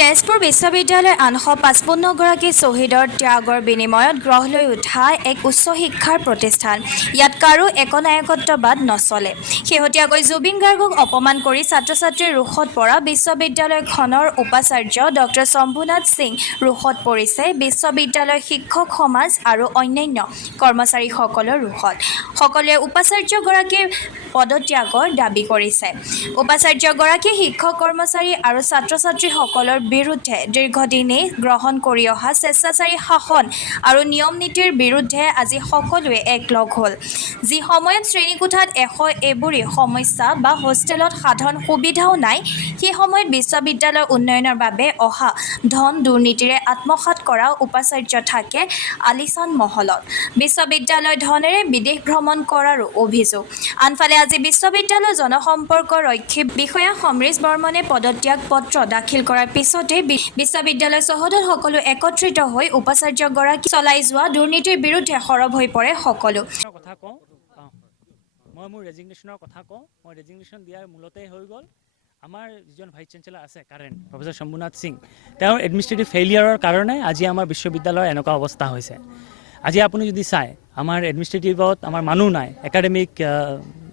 তেজপুৰ বিশ্ববিদ্যালয়ৰ 855গৰাকী শ্বহীদৰ ত্যাগৰ বিনিময়ত গঢ় লৈ উঠা এক উচ্চ শিক্ষাৰ প্ৰতিষ্ঠান। ইয়াত কাৰো একনায়কত্ববাদ নচলে। শেহতীয়াকৈ জুবিন গাৰ্গক অপমান কৰি ছাত্ৰ-ছাত্ৰীৰ ৰোষত পৰা বিশ্ববিদ্যালয়খনৰ উপাচাৰ্য ডক্টৰ শম্ভুনাথ সিং ৰোষত পৰিছে বিশ্ববিদ্যালয়ৰ শিক্ষক সমাজ আৰু অন্যান্য কৰ্মচাৰীসকলৰ ৰোষত। সকলোৱে উপাচাৰ্যগৰাকীৰ পদত্যাগৰ দাবী কৰিছে। উপাচাৰ্যগৰাকীয়ে শিক্ষক কৰ্মচাৰী আৰু ছাত্ৰ-ছাত্ৰীসকলৰ বিৰুদ্ধে দীৰ্ঘদিনে গ্ৰহণ কৰি অহা স্বেচ্ছাচাৰী শাসন আৰু নিয়ম-নীতিৰ বিৰুদ্ধে আজি সকলোৱে একলগ হ'ল। যি সময়ত শ্ৰেণীকোঠাত এবুৰি সমস্যা বা হোষ্টেলত সাধাৰণ সুবিধাও নাই, সেই সময়ত বিশ্ববিদ্যালয়ৰ উন্নয়নৰ বাবে অহা ধন দুৰ্নীতিৰে আত্মসাৎ কৰা উপাচাৰ্য থাকে আলিচান মহলত। বিশ্ববিদ্যালয়ৰ ধনেৰে বিদেশ ভ্ৰমণ কৰাৰো অভিযোগ। আনফালে আজি বিশ্ববিদ্যালয়ৰ জনসম্পৰ্ক ৰক্ষী বিষয়া সমৰেশ বৰ্মনে পদত্যাগ পত্ৰ দাখিল কৰাৰ পিছতে বিশ্ববিদ্যালয় চৌহদত সকলো একত্ৰিত হৈ উপাচাৰ্যগৰাকী চলাই যোৱা দুৰ্নীতিৰ বিৰুদ্ধে সৰব হৈ পৰে সকলো। মই মোৰ ৰেজিগনেশ্যনৰ কথা কওঁ। মই ৰেজিগনেশ্যন দিয়াৰ মূলতে হৈ গ'ল আমাৰ যিজন ভাইচ চেঞ্চেলাৰ আছে কাৰেণ্ট প্ৰফেচৰ শম্ভুনাথ সিং, তেওঁৰ এডমিনিষ্ট্ৰেটিভ ফেইলিয়াৰৰ কাৰণে আজি আমাৰ বিশ্ববিদ্যালয়ৰ এনেকুৱা অৱস্থা হৈছে। আজি আপুনি যদি চায় আমাৰ এডমিনিষ্ট্ৰেটিভত আমাৰ মানুহ নাই, একাডেমিক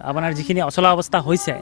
আপোনাৰ যিখিনি অচলা অৱস্থা হৈছে,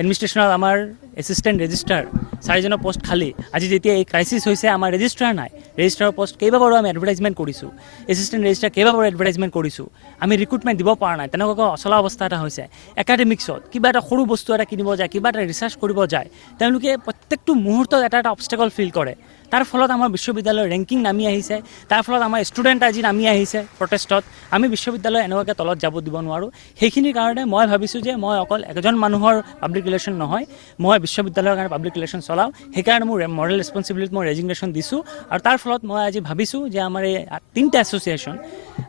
এডমিনিষ্ট্ৰেশ্যনত আমাৰ এছিষ্টেণ্ট ৰেজিষ্ট্ৰাৰ 4জনৰ পষ্ট খালী। আজি যেতিয়া এই ক্ৰাইচিছ হৈছে আমাৰ ৰেজিষ্ট্ৰাৰ নাই, ৰেজিষ্ট্ৰাৰৰ পষ্ট কেইবাবাৰো আমি এডভাৰটাইজমেণ্ট কৰিছোঁ, এছিষ্টেণ্ট ৰেজিষ্ট্ৰাৰ কেইবাবাৰো এডভাৰটাইজমেণ্ট কৰিছোঁ, আমি ৰিক্ৰুটমেণ্ট দিব পৰা নাই। তেনেকুৱাকৈ অচলা অৱস্থা এটা হৈছে। একাডেমিক্সত কিবা এটা সৰু বস্তু এটা কিনিব যায়, কিবা এটা ৰিচাৰ্চ কৰিব যায়, তেওঁলোকে প্ৰত্যেকটো মুহূৰ্তত এটা অবষ্টেকল ফিল কৰে। তাৰ ফলত আমাৰ বিশ্ববিদ্যালয়ৰ ৰেংকিং নামি আহিছে, তাৰ ফলত আমাৰ ষ্টুডেণ্ট আজি নামি আহিছে প্ৰটেষ্টত। আমি বিশ্ববিদ্যালয় এনেকুৱাকৈ তলত যাব দিব নোৱাৰোঁ। সেইখিনিৰ কাৰণে মই ভাবিছোঁ যে মই অকল এজন মানুহৰ পাব্লিক ৰিলেশ্যন নহয়, মই বিশ্ববিদ্যালয়ৰ কাৰণে পাব্লিক ৰিলেশ্যন চলাওঁ। সেইকাৰণে মোৰ মৰেল ৰেছপনচিবিলিটিত মই ৰেজিগনেশ্যন দিছোঁ। আৰু তাৰ ফলত মই আজি ভাবিছোঁ যে আমাৰ এই 3টা এছ'চিয়েশ্যন,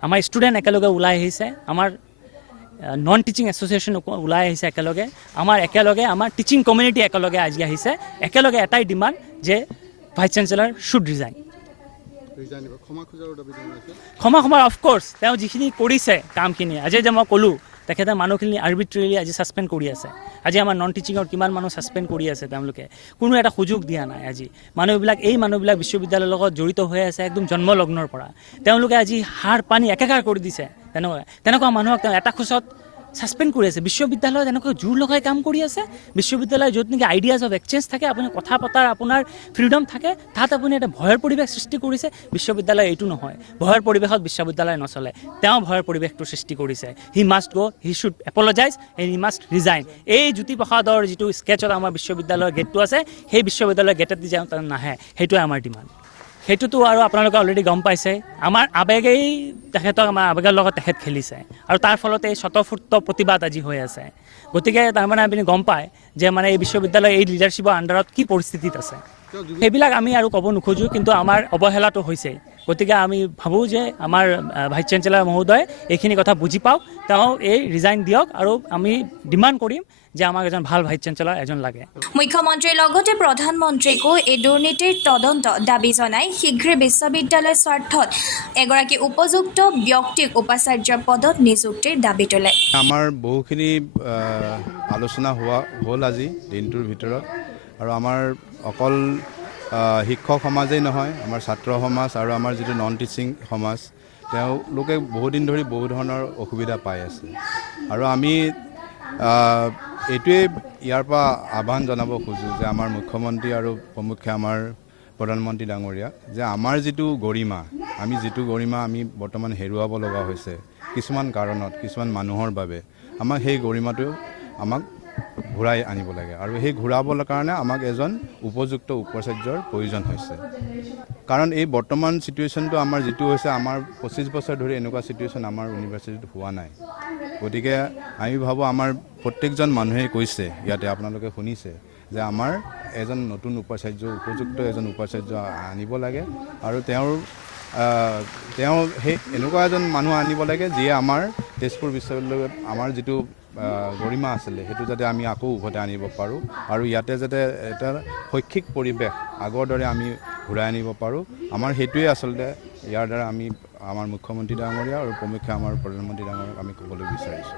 আমাৰ ষ্টুডেণ্ট একেলগে ওলাই আহিছে, আমাৰ নন টিচিং এছ'চিয়েশ্যন ওলাই আহিছে একেলগে, আমাৰ টিচিং কমিউনিটি একেলগে আজি আহিছে। একেলগে এটাই ডিমাণ্ড যে ভাইচ চেঞ্চেলাৰ শুড ৰিজাইন। ক্ষমা অফক'ৰ্ছ, তেওঁ যিখিনি কৰিছে কামখিনি, আজি যে মই ক'লোঁ তেখেতে মানুহখিনি আৰ্বিট্ৰেৰিলি আজি ছাছপেণ্ড কৰি আছে। আজি আমাৰ নন টিচিঙৰ কিমান মানুহ ছাছপেণ্ড কৰি আছে, তেওঁলোকে কোনো এটা সুযোগ দিয়া নাই। আজি এই মানুহবিলাক বিশ্ববিদ্যালয়ৰ লগত জড়িত হৈ আছে একদম জন্মলগ্নৰ পৰা। তেওঁলোকে আজি সাৰ পানী একেকাৰ কৰি দিছে। তেনেকুৱা মানুহক তেওঁ এটা খোজত ছাছপেণ্ড কৰি আছে। বিশ্ববিদ্যালয়ত এনেকৈ জোৰ লগাই কাম কৰি আছে। বিশ্ববিদ্যালয় য'ত নেকি আইডিয়াজ অফ এক্সচেঞ্জ থাকে, আপুনি কথা পতাৰ আপোনাৰ ফ্ৰীডম থাকে, তাত আপুনি এটা ভয়ৰ পৰিৱেশ সৃষ্টি কৰিছে। বিশ্ববিদ্যালয় এইটো নহয়, ভয়ৰ পৰিৱেশত বিশ্ববিদ্যালয় নচলে। তেওঁ ভয়ৰ পৰিৱেশটো সৃষ্টি কৰিছে। He must go', he should apologize and he must resign. এই জ্যোতিপ্ৰসাদৰ যিটো স্কেচত আমাৰ বিশ্ববিদ্যালয়ৰ গেটটো আছে, সেই বিশ্ববিদ্যালয়ৰ গেটেদি যাওঁ তেওঁ নাহে, সেইটোৱে আমাৰ ডিমাণ্ড। সেইটোতো আৰু আপোনালোকে অলৰেডি গম পাইছে, আমাৰ আৱেগেই আমাৰ আৱেগৰ লগত তেখেত খেলিছে আৰু তাৰ ফলতে এই স্বতঃস্ফূৰ্ত প্ৰতিবাদ আজি হৈ আছে। গতিকে তাৰমানে আপুনি গম পায় যে মানে এই বিশ্ববিদ্যালয় এই লিডাৰশ্বিপৰ আণ্ডাৰত কি পৰিস্থিতিত আছে। সেইবিলাক আমি আৰু ক'ব নোখোজোঁ, কিন্তু আমাৰ অৱহেলাটো হৈছেই। গতিকে আমি ভাবোঁ যে আমাৰ ভাইচ চেঞ্চেলাৰ মহোদয় এইখিনি কথা বুজি পাওক, তেওঁ এই ৰিজাইন দিয়ক আৰু আমি ডিমাণ্ড কৰিম যে আমাক এজন ভাল ভাইচ চেঞ্চেলাৰ এজন লাগে। মুখ্যমন্ত্ৰীৰ লগতে প্ৰধানমন্ত্ৰীকো এই দুৰ্নীতিৰ তদন্ত দাবী জনাই শীঘ্ৰে বিশ্ববিদ্যালয়ৰ স্বাৰ্থত এগৰাকী উপযুক্ত ব্যক্তিক উপাচাৰ্যৰ পদত নিযুক্তিৰ দাবী তোলে। আমাৰ বহুখিনি আলোচনা হ'ল আজি দিনটোৰ ভিতৰত, আৰু আমাৰ অকল শিক্ষক সমাজেই নহয়, আমাৰ ছাত্ৰ সমাজ আৰু আমাৰ যিটো নন টিচিং সমাজ, তেওঁলোকে বহুদিন ধৰি বহু ধৰণৰ অসুবিধা পাই আছে। আৰু আমি এইটোৱেই ইয়াৰ পৰা আহ্বান জনাব খোজোঁ যে আমাৰ মুখ্যমন্ত্ৰী আৰু প্ৰমুখ্যে আমাৰ প্ৰধানমন্ত্ৰী ডাঙৰীয়া, যে আমাৰ যিটো গৰিমা, আমি বৰ্তমান হেৰুৱাব লগা হৈছে কিছুমান কাৰণত, কিছুমান মানুহৰ বাবে, আমাক সেই গৰিমাটো আমাক ঘূৰাই আনিব লাগে। আৰু সেই ঘূৰাবৰ কাৰণে আমাক এজন উপযুক্ত উপাচাৰ্যৰ প্ৰয়োজন হৈছে। কাৰণ এই বৰ্তমান চিটুৱেশ্যনটো আমাৰ যিটো হৈছে, আমাৰ 25 বছৰ ধৰি এনেকুৱা চিটুৱেশ্যন আমাৰ ইউনিভাৰ্চিটিত হোৱা নাই। গতিকে আমি ভাবোঁ আমাৰ প্ৰত্যেকজন মানুহে কৈছে, ইয়াতে আপোনালোকে শুনিছে যে আমাৰ এজন নতুন উপযুক্ত এজন উপাচাৰ্য আনিব লাগে, আৰু তেওঁ সেই এনেকুৱা এজন মানুহ আনিব লাগে যিয়ে আমাৰ তেজপুৰ বিশ্ববিদ্যালয়ত আমাৰ যিটো গৰিমা আছিলে সেইটো যাতে আমি আকৌ উভতাই আনিব পাৰোঁ, আৰু ইয়াতে যাতে এটা শৈক্ষিক পৰিৱেশ আগৰ দৰে আমি ঘূৰাই আনিব পাৰোঁ। আমাৰ সেইটোৱে আচলতে ইয়াৰ দ্বাৰা আমি আমাৰ মুখ্যমন্ত্ৰী ডাঙৰীয়া আৰু প্ৰমুখ্যে আমাৰ প্ৰধানমন্ত্ৰী ডাঙৰীয়াক আমি ক'বলৈ বিচাৰিছোঁ।